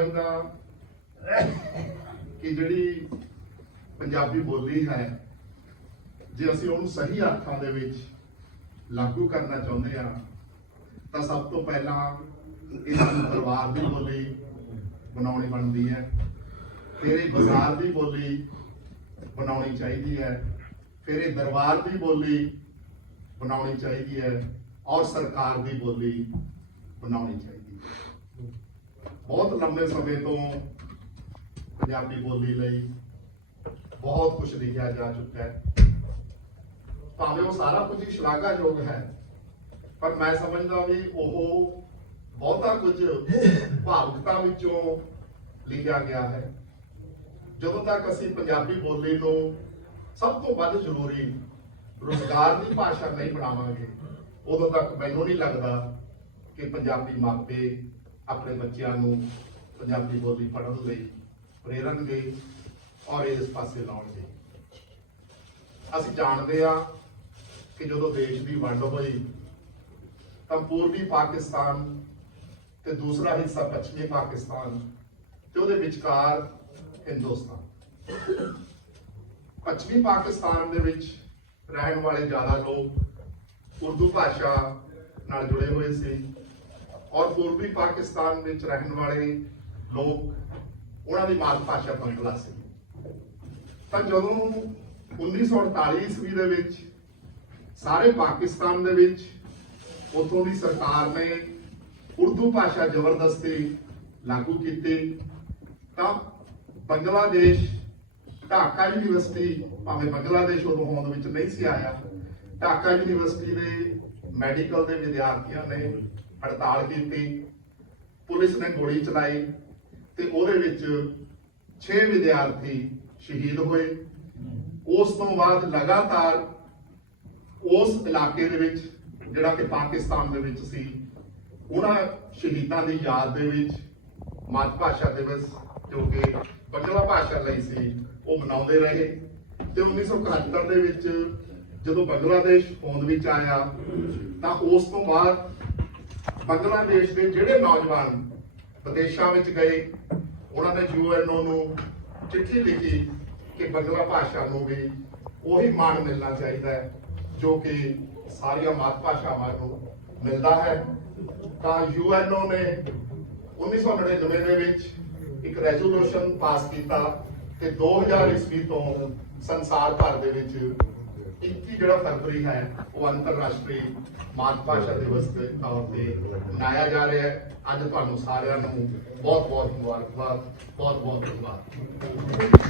ਸਮਝਦਾ ਕਿ ਜਿਹੜੀ ਪੰਜਾਬੀ ਬੋਲੀ ਹੈ, ਜੇ ਅਸੀਂ ਉਹਨੂੰ ਸਹੀ ਅਰਥਾਂ ਦੇ ਵਿੱਚ ਲਾਗੂ ਕਰਨਾ ਚਾਹੁੰਦੇ ਆ ਤਾਂ ਸਭ ਤੋਂ ਪਹਿਲਾਂ ਇਹਨਾਂ ਨੂੰ ਪਰਿਵਾਰ ਦੀ ਬੋਲੀ ਬਣਾਉਣੀ ਬਣਦੀ ਹੈ। ਫਿਰ ਇਹ ਬਾਜ਼ਾਰ ਦੀ ਬੋਲੀ ਬਣਾਉਣੀ ਚਾਹੀਦੀ ਹੈ। ਫਿਰ ਇਹ ਦਰਬਾਰ ਦੀ ਬੋਲੀ ਬਣਾਉਣੀ ਚਾਹੀਦੀ ਹੈ ਔਰ ਸਰਕਾਰ ਦੀ ਬੋਲੀ ਬਣਾਉਣੀ ਚਾਹੀਦੀ ਹੈ। ਬਹੁਤ ਲੰਬੇ ਸਮੇਂ ਤੋਂ ਪੰਜਾਬੀ ਬੋਲੀ ਲਈ ਬਹੁਤ ਕੁਝ ਲਿਖਿਆ ਜਾ ਚੁੱਕਾ ਹੈ। ਭਾਵੇਂ ਉਹ ਸਾਰਾ ਕੁਝ ਹੀ ਸ਼ਲਾਘਾਯੋਗ ਹੈ, ਪਰ ਮੈਂ ਸਮਝਦਾ ਵੀ ਉਹ ਬਹੁਤਾ ਕੁਝ ਭਾਵੁਕਤਾ ਵਿੱਚੋਂ ਲਿਖਿਆ ਗਿਆ ਹੈ। ਜਦੋਂ ਤੱਕ ਅਸੀਂ ਪੰਜਾਬੀ ਬੋਲੀ ਨੂੰ ਸਭ ਤੋਂ ਵੱਧ ਜ਼ਰੂਰੀ ਰੋਜ਼ਗਾਰ ਦੀ ਭਾਸ਼ਾ ਨਹੀਂ ਬਣਾਵਾਂਗੇ, ਉਦੋਂ ਤੱਕ ਮੈਨੂੰ ਨਹੀਂ ਲੱਗਦਾ ਕਿ ਪੰਜਾਬੀ ਮਾਪੇ ਆਪਣੇ ਬੱਚਿਆਂ ਨੂੰ ਪੰਜਾਬੀ ਬੋਲੀ ਪੜ੍ਹਨ ਲਈ ਪ੍ਰੇਰਨਗੇ ਔਰ ਇਸ ਪਾਸੇ ਲਾਉਣਗੇ ਅਸੀਂ ਜਾਣਦੇ ਆ ਕਿ ਜਦੋਂ ਦੇਸ਼ ਦੀ ਵੰਡ ਹੋਈ, ਤਾਂ ਪੂਰਬੀ ਪਾਕਿਸਤਾਨ ਤੇ ਦੂਸਰਾ ਹਿੱਸਾ ਪੱਛਮੀ ਪਾਕਿਸਤਾਨ ਤੇ ਉਹਦੇ ਵਿਚਕਾਰ ਹਿੰਦੁਸਤਾਨ। ਪੱਛਮੀ ਪਾਕਿਸਤਾਨ ਦੇ ਵਿੱਚ ਰਹਿਣ ਵਾਲੇ ਜ਼ਿਆਦਾ ਲੋਕ ਉਰਦੂ ਭਾਸ਼ਾ ਨਾਲ ਜੁੜੇ ਹੋਏ ਸੀ। ਔਰ ਪੂਰਬੀ ਪਾਕਿਸਤਾਨ ਵਿੱਚ ਰਹਿਣ ਵਾਲੇ ਲੋਕ, ਉਹਨਾਂ ਦੀ ਮਾਤ ਭਾਸ਼ਾ ਬੰਗਲਾ ਸੀ। ਤਾਂ ਜਦੋਂ 1948 ਈਸਵੀ ਦੇ ਵਿੱਚ ਸਾਰੇ ਪਾਕਿਸਤਾਨ ਦੇ ਵਿੱਚ ਉਥੋਂ ਦੀ ਸਰਕਾਰ ਨੇ ਉਰਦੂ ਭਾਸ਼ਾ ਜ਼ਬਰਦਸਤੀ ਲਾਗੂ ਕੀਤੀ, ਤਾਂ ਬੰਗਲਾਦੇਸ਼ ਢਾਕਾ ਯੂਨੀਵਰਸਿਟੀ ਭਾਵੇਂ ਬੰਗਲਾਦੇਸ਼ ਉਦੋਂ ਹੋਂਦ ਵਿੱਚ ਨਹੀਂ ਸੀ ਆਇਆ, ਢਾਕਾ ਯੂਨੀਵਰਸਿਟੀ ਦੇ ਮੈਡੀਕਲ ਦੇ ਵਿਦਿਆਰਥੀਆਂ ਨੇ ਹੜਤਾਲ ਕੀਤੀ, ਪੁਲਿਸ ਨੇ ਗੋਲੀ ਚਲਾਈ ਤੇ ਉਹਦੇ ਵਿੱਚ 6 ਵਿਦਿਆਰਥੀ ਸ਼ਹੀਦ ਹੋਏ। ਉਸ ਤੋਂ ਬਾਅਦ ਲਗਾਤਾਰ ਉਸ ਇਲਾਕੇ ਦੇ ਵਿੱਚ, ਜਿਹੜਾ ਕਿ ਪਾਕਿਸਤਾਨ ਦੇ ਵਿੱਚ ਸੀ, ਉਹਨਾਂ ਸ਼ਹੀਦਾਂ ਦੀ ਯਾਦ ਦੇ ਵਿੱਚ ਮਾਤ ਭਾਸ਼ਾ ਦਿਵਸ, ਜੋ ਕਿ ਬੰਗਲਾ ਭਾਸ਼ਾ ਲਈ ਸੀ, ਉਹ ਮਨਾਉਂਦੇ ਰਹੇ। ਤੇ 1971 ਦੇ ਵਿੱਚ ਜਦੋਂ ਬੰਗਲਾਦੇਸ਼ ਹੋਂਦ ਵਿੱਚ ਆਇਆ, ਤਾਂ ਉਸ ਤੋਂ ਬਾਅਦ ਬੰਗਲਾਦੇਸ਼ ਦੇ ਜਿਹੜੇ ਨੌਜਵਾਨ ਵਿਦੇਸ਼ਾਂ ਵਿੱਚ ਗਏ, ਉਹਨਾਂ ਨੇ ਯੂਐਨਓ ਨੂੰ ਚਿੱਠੀ ਲਿਖੀ ਕਿ ਬੰਗਲਾ ਭਾਸ਼ਾ ਨੂੰ ਵੀ ਉਹੀ ਮਾਣ ਮਿਲਣਾ ਚਾਹੀਦਾ ਹੈ, ਜੋ ਕਿ ਸਾਰੀਆਂ ਮਾਤ ਭਾਸ਼ਾਵਾਂ ਨੂੰ ਮਿਲਦਾ ਹੈ। ਤਾਂ ਯੂਐਨਓ ਨੇ 1999 ਦੇ ਵਿੱਚ ਇੱਕ ਰੈਜ਼ੋਲੂਸ਼ਨ ਪਾਸ ਕੀਤਾ ਤੇ 2000 ਈਸਵੀ ਤੋਂ ਸੰਸਾਰ ਭਰ ਦੇ ਵਿੱਚ 21 ਜਿਹੜਾ ਫਰਵਰੀ ਹੈ? ਉਹ ਅੰਤਰਰਾਸ਼ਟਰੀ ਮਾਤ ਭਾਸ਼ਾ ਦਿਵਸ ਦੇ ਤੌਰ ਤੇ ਮਨਾਇਆ ਜਾ ਰਿਹਾ ਹੈ। ਅੱਜ ਤੁਹਾਨੂੰ ਸਾਰਿਆਂ ਨੂੰ ਬਹੁਤ ਬਹੁਤ ਮੁਬਾਰਕਬਾਦ ਬਹੁਤ ਬਹੁਤ ਧੰਨਵਾਦ।